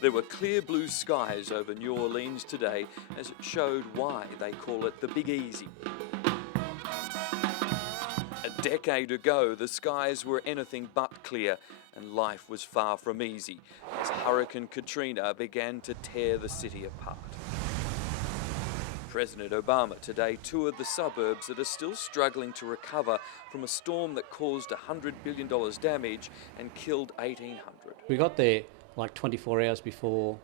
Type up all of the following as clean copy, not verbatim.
There were clear blue skies over New Orleans today as it showed why they call it the Big Easy. A decade ago, the skies were anything but clear and life was far from easy as Hurricane Katrina began to tear the city apart. President Obama today toured the suburbs that are still struggling to recover from a storm that caused $100 billion damage and killed 1,800. We got there like 24 hours before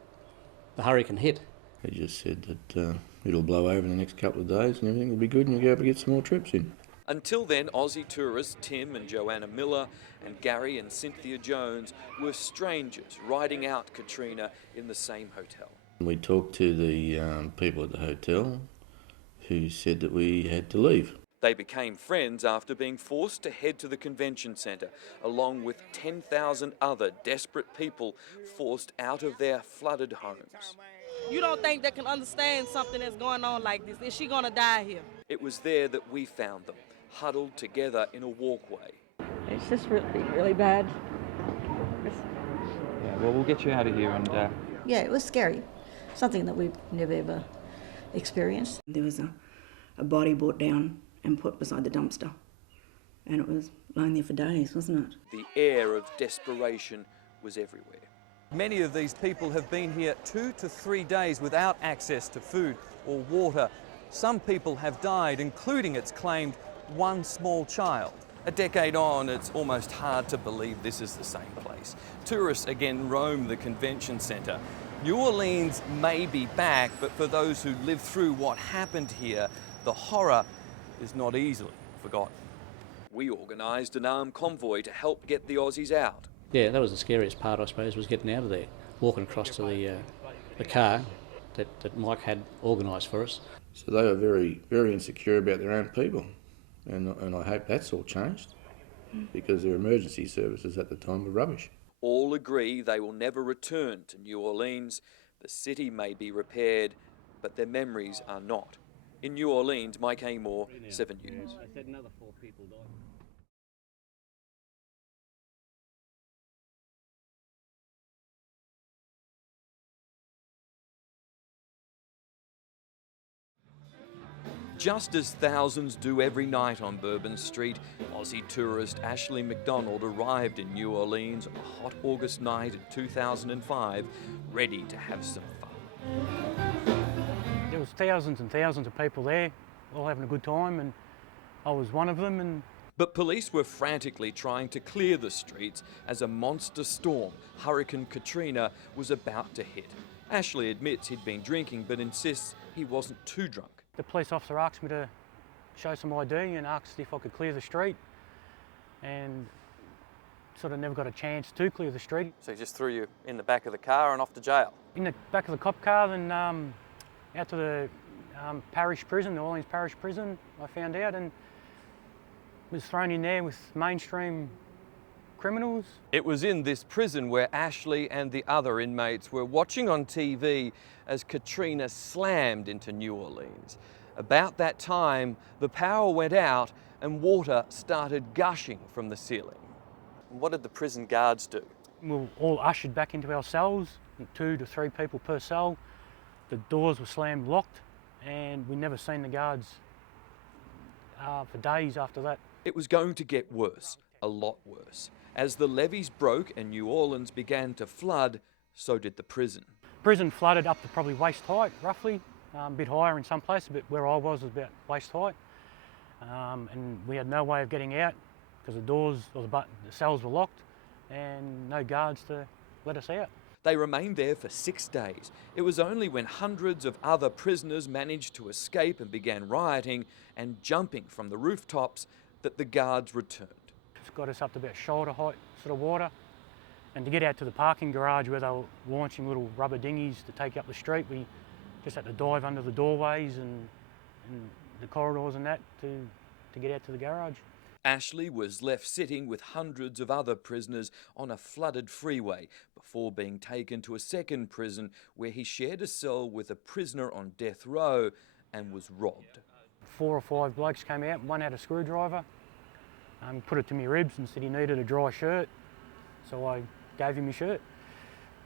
the hurricane hit. He just said that it'll blow over in the next couple of days and everything will be good and you'll be able to get some more trips in. Until then, Aussie tourists Tim and Joanna Miller and Gary and Cynthia Jones were strangers riding out Katrina in the same hotel. We talked to the people at the hotel who said that we had to leave. They became friends after being forced to head to the convention centre, along with 10,000 other desperate people forced out of their flooded homes. You don't think they can understand something that's going on like this? Is she gonna die here? It was there that we found them, huddled together in a walkway. It's just really bad. Yeah, well, we'll get you out of here and... Yeah, it was scary. Something that we've never ever experienced. There was a body brought down and put beside the dumpster. And it was lying there for days, wasn't it? The air of desperation was everywhere. Many of these people have been here 2 to 3 days without access to food or water. Some people have died, including, it's claimed, one small child. A decade on, it's almost hard to believe this is the same place. Tourists again roam the convention centre. New Orleans may be back, but for those who lived through what happened here, the horror is not easily forgotten. We organised an armed convoy to help get the Aussies out. Yeah, that was the scariest part, I suppose, was getting out of there, walking across to the car that Mike had organised for us. So they were very, very insecure about their own people. And I hope that's all changed because their emergency services at the time were rubbish. All agree they will never return to New Orleans. The city may be repaired, but their memories are not. In New Orleans, Mike Amor, 7 News. Just as thousands do every night on Bourbon Street, Aussie tourist Ashley McDonald arrived in New Orleans on a hot August night in 2005, ready to have some fun. There was thousands and thousands of people there, all having a good time, and I was one of them. But police were frantically trying to clear the streets as a monster storm, Hurricane Katrina, was about to hit. Ashley admits he'd been drinking, but insists he wasn't too drunk. The police officer asked me to show some ID and asked if I could clear the street, and sort of never got a chance to clear the street. So he just threw you in the back of the car and off to jail? In the back of the cop car, then out to the parish prison, the Orleans Parish Prison, I found out, and was thrown in there with mainstream criminals. It was in this prison where Ashley and the other inmates were watching on TV as Katrina slammed into New Orleans. About that time, the power went out and water started gushing from the ceiling. What did the prison guards do? We were all ushered back into our cells, 2 to 3 people per cell. The doors were slammed locked, and we never seen the guards for days after that. It was going to get worse, a lot worse. As the levees broke and New Orleans began to flood, so did the prison. Prison flooded up to probably waist height, roughly, a bit higher in some places, but where I was about waist height. And we had no way of getting out because the doors or the cells were locked and no guards to let us out. They remained there for 6 days. It was only when hundreds of other prisoners managed to escape and began rioting and jumping from the rooftops that the guards returned. It's got us up to about shoulder height sort of water. And to get out to the parking garage where they were launching little rubber dinghies to take you up the street, we just had to dive under the doorways and the corridors and that to get out to the garage. Ashley was left sitting with hundreds of other prisoners on a flooded freeway before being taken to a second prison where he shared a cell with a prisoner on death row and was robbed. 4 or 5 blokes came out, one had a screwdriver, put it to my ribs and said he needed a dry shirt, so I gave him his shirt.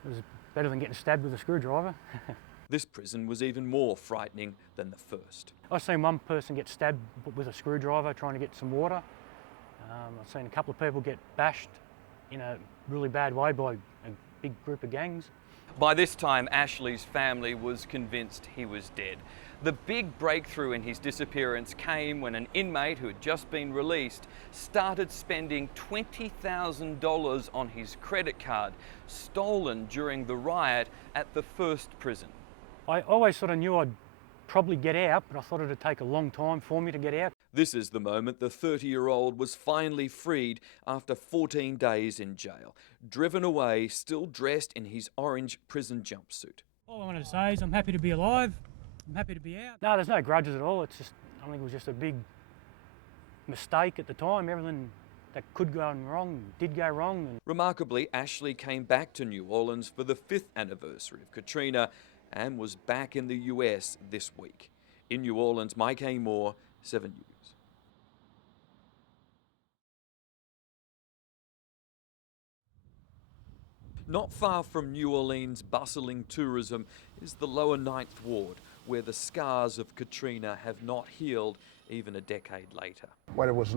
It was better than getting stabbed with a screwdriver. This prison was even more frightening than the first. I've seen one person get stabbed with a screwdriver trying to get some water. I've seen a couple of people get bashed in a really bad way by a big group of gangs. By this time, Ashley's family was convinced he was dead. The big breakthrough in his disappearance came when an inmate who had just been released started spending $20,000 on his credit card, stolen during the riot at the first prison. I always sort of knew I'd probably get out, but I thought it'd take a long time for me to get out. This is the moment the 30-year-old was finally freed after 14 days in jail, driven away, still dressed in his orange prison jumpsuit. All I wanted to say is I'm happy to be alive. I'm happy to be out. No, there's no grudges at all. It's just, I think it was just a big mistake at the time. Everything that could go wrong did go wrong. Remarkably, Ashley came back to New Orleans for the 5th anniversary of Katrina and was back in the US this week. In New Orleans, Mike Amor, 7 News. Not far from New Orleans' bustling tourism is the lower Ninth Ward, where the scars of Katrina have not healed even a decade later. Where it was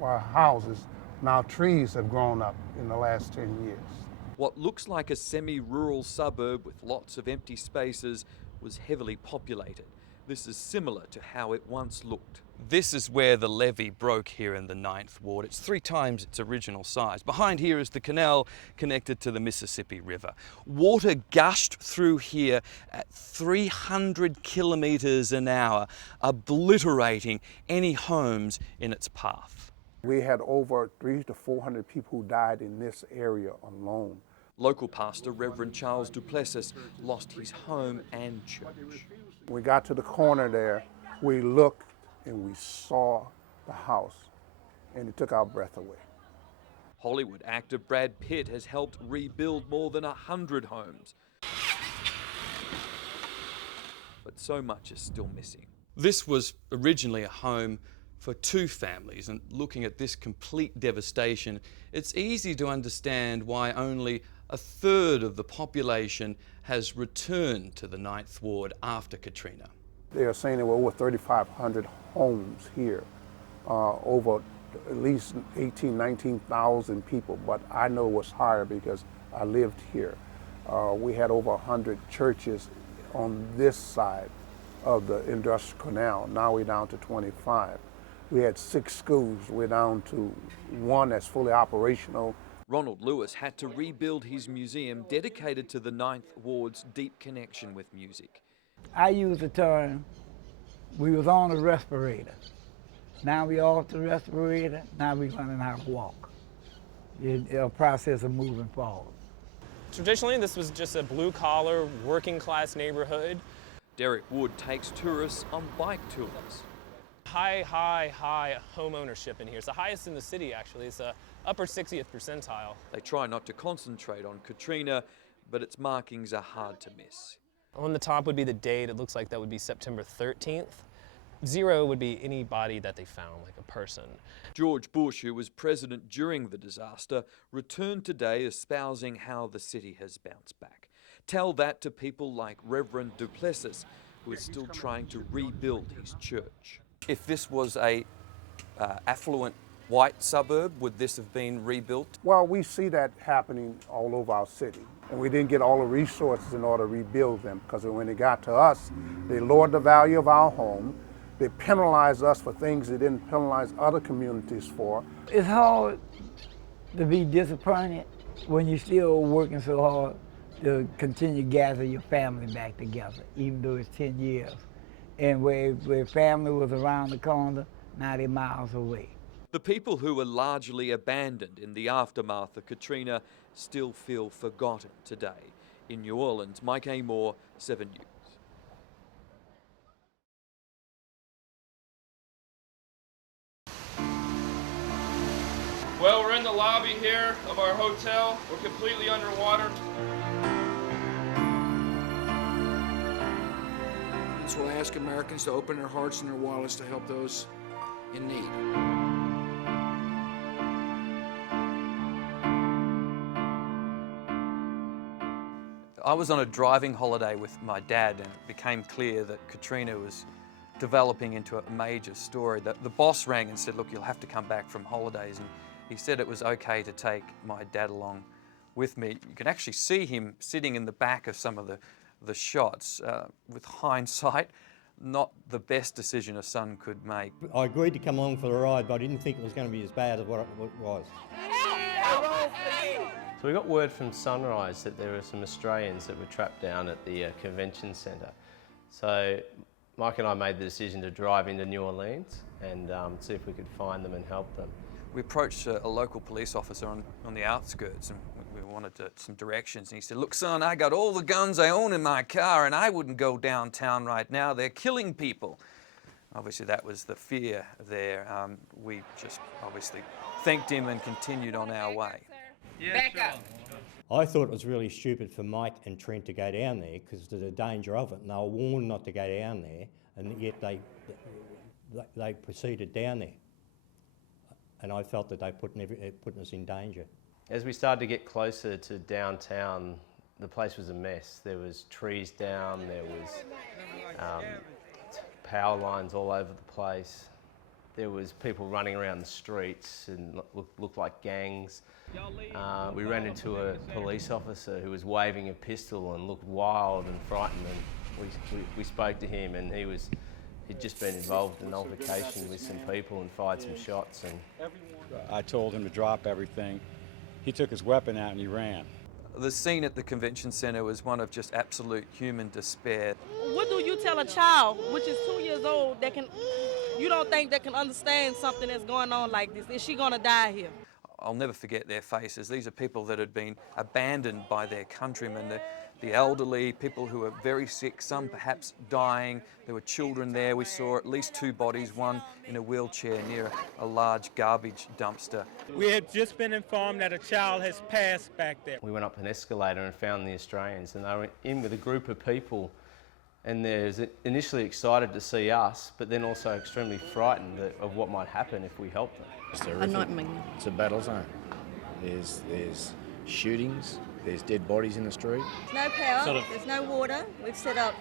houses, now trees have grown up in the last 10 years. What looks like a semi-rural suburb with lots of empty spaces was heavily populated. This is similar to how it once looked. This is where the levee broke here in the Ninth Ward. It's 3 times its original size. Behind here is the canal connected to the Mississippi River. Water gushed through here at 300 kilometers an hour, obliterating any homes in its path. We had over 300 to 400 people who died in this area alone. Local pastor Reverend Charles Duplessis lost his home and church. We got to the corner there, we looked and we saw the house, and it took our breath away. Hollywood actor Brad Pitt has helped rebuild more than 100 homes. But so much is still missing. This was originally a home for 2 families, and looking at this complete devastation, it's easy to understand why only 1/3 of the population has returned to the Ninth Ward after Katrina. They are saying there were over 3,500 homes here, over at least 19,000 people, but I know it was higher because I lived here. We had over 100 churches on this side of the Industrial Canal. Now we're down to 25. We had 6 schools. We're down to 1 that's fully operational. Ronald Lewis had to rebuild his museum dedicated to the Ninth Ward's deep connection with music. I use the term, we was on a respirator. Now we off the respirator, now we're learning how to walk. It's a process of moving forward. Traditionally, this was just a blue-collar, working-class neighborhood. Derek Wood takes tourists on bike tours. High home ownership in here. It's the highest in the city, actually. It's a upper 60th percentile. They try not to concentrate on Katrina, but its markings are hard to miss. On the top would be the date. It looks like that would be September 13th. 0 would be any body that they found, like a person. George Bush, who was president during the disaster, returned today espousing how the city has bounced back. Tell that to people like Reverend Duplessis, who is still trying to rebuild his church. If this was a affluent white suburb, would this have been rebuilt? Well, we see that happening all over our city. And we didn't get all the resources in order to rebuild them, because when it got to us, they lowered the value of our home. They penalized us for things they didn't penalize other communities for. It's hard to be disappointed when you're still working so hard to continue to gather your family back together, even though it's 10 years. And where family was around the corner, now they're miles away. The people who were largely abandoned in the aftermath of Katrina still feel forgotten today. In New Orleans, Mike Amor, 7 News. Well, we're in the lobby here of our hotel. We're completely underwater. So we'll ask Americans to open their hearts and their wallets to help those in need. I was on a driving holiday with my dad, and it became clear that Katrina was developing into a major story. The boss rang and said, look, you'll have to come back from holidays. And he said it was okay to take my dad along with me. You can actually see him sitting in the back of some of the shots. With hindsight, not the best decision a son could make. I agreed to come along for the ride, but I didn't think it was going to be as bad as what it was. So we got word from Sunrise that there were some Australians that were trapped down at the convention centre. So Mike and I made the decision to drive into New Orleans and see if we could find them and help them. We approached a local police officer on the outskirts, and we wanted some directions. And he said, look, son, I got all the guns I own in my car, and I wouldn't go downtown right now. They're killing people. Obviously, that was the fear there. We just obviously thanked him and continued on our way. Back up. I thought it was really stupid for Mike and Trent to go down there because of the danger of it, and they were warned not to go down there, and yet they proceeded down there. And I felt that they putting us in danger. As we started to get closer to downtown, the place was a mess. There was trees down, there was power lines all over the place. There was people running around the streets and looked like gangs. We ran into a police officer who was waving a pistol and looked wild and frightened, and we spoke to him, and he'd just been involved in an altercation with some people and fired some shots. And I told him to drop everything. He took his weapon out and he ran. The scene at the convention centre was one of just absolute human despair. What do you tell a child, which is 2 years old, you don't think they can understand something that's going on like this? Is she gonna die here? I'll never forget their faces. These are people that had been abandoned by their countrymen, the elderly, people who were very sick, some perhaps dying. There were children there. We saw at least 2 bodies, one in a wheelchair near a large garbage dumpster. We had just been informed that a child has passed back there. We went up an escalator and found the Australians, and they were in with a group of people, and they were initially excited to see us, but then also extremely frightened of what might happen if we helped them. It's a battle zone. There's shootings, there's dead bodies in the street. There's no power, there's no water. We've set up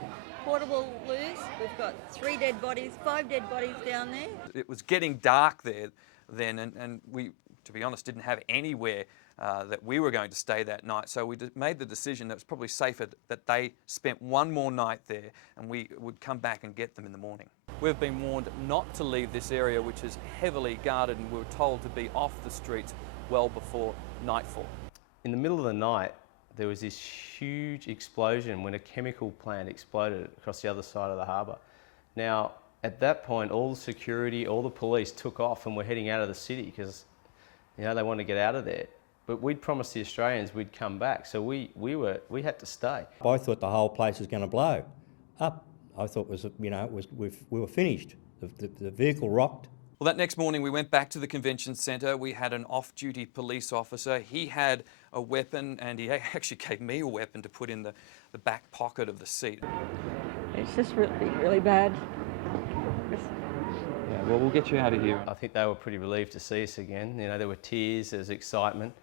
portable loos. We've got 3 dead bodies, 5 dead bodies down there. It was getting dark there then, and we, to be honest, didn't have anywhere that we were going to stay that night. So we made the decision that it was probably safer that they spent one more night there, and we would come back and get them in the morning. We've been warned not to leave this area, which is heavily guarded, and we were told to be off the streets well before nightfall. In the middle of the night, there was this huge explosion when a chemical plant exploded across the other side of the harbour. Now, at that point, all the security, all the police took off and were heading out of the city because, they wanted to get out of there. But we'd promised the Australians we'd come back, so we had to stay. I thought the whole place was going to blow up. I thought we were finished. The vehicle rocked. Well, that next morning we went back to the convention centre. We had an off-duty police officer. He had a weapon, and he actually gave me a weapon to put in the back pocket of the seat. It's just really, really bad. Yeah, well, we'll get you out of here. I think they were pretty relieved to see us again. There were tears, there was excitement.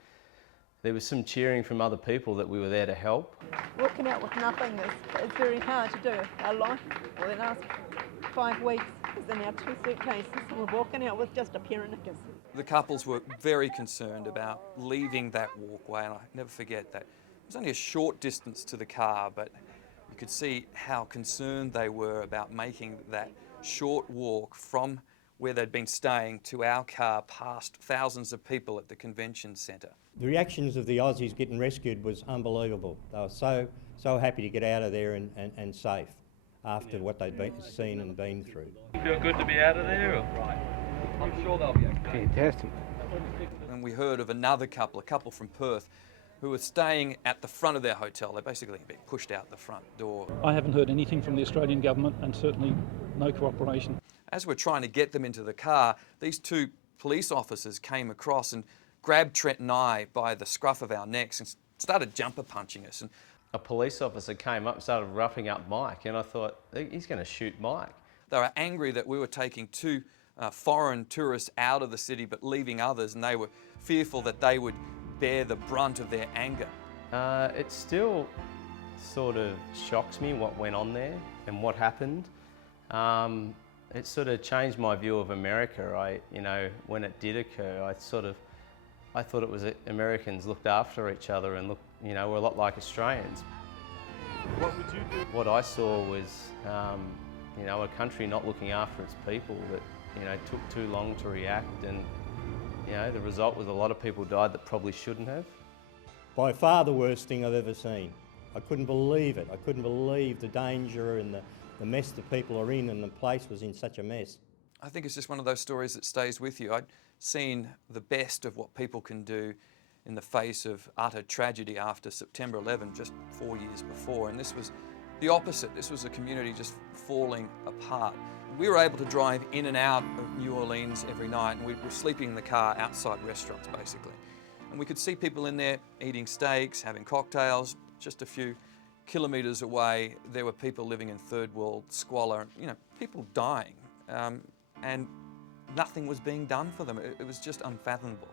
There was some cheering from other people that we were there to help. Walking out with nothing is very hard to do. Our life for the last 5 weeks is in our 2 suitcases. We're walking out with just a pair of knickers. The couples were very concerned about leaving that walkway, and I never forget that. It was only a short distance to the car, but you could see how concerned they were about making that short walk from where they'd been staying to our car past thousands of people at the convention centre. The reactions of the Aussies getting rescued was unbelievable. They were so happy to get out of there and safe after what they'd seen and been through. Feel good to be out of there? I'm sure they'll be okay. Fantastic. And we heard of another couple, a couple from Perth, who were staying at the front of their hotel. They basically been pushed out the front door. I haven't heard anything from the Australian government, and certainly no cooperation. As we're trying to get them into the car, these 2 police officers came across and grabbed Trent and I by the scruff of our necks and started jumper punching us. And a police officer came up and started roughing up Mike, and I thought, he's going to shoot Mike. They were angry that we were taking 2 foreign tourists out of the city but leaving others, and they were fearful that they would bear the brunt of their anger. It's still sort of shocks me what went on there and what happened. It sort of changed my view of America. When it did occur, I thought it was Americans looked after each other and were a lot like Australians. What would you do? What I saw was, a country not looking after its people that, took too long to react, and, the result was a lot of people died that probably shouldn't have. By far the worst thing I've ever seen. I couldn't believe it. I couldn't believe the danger and the mess the people are in, and the place was in such a mess. I think it's just one of those stories that stays with you. I'd seen the best of what people can do in the face of utter tragedy after September 11, just 4 years before, and this was the opposite. This was a community just falling apart. We were able to drive in and out of New Orleans every night, and we were sleeping in the car outside restaurants, basically. And we could see people in there eating steaks, having cocktails. Just a few kilometres away, there were people living in third world squalor, people dying, and nothing was being done for them. It was just unfathomable.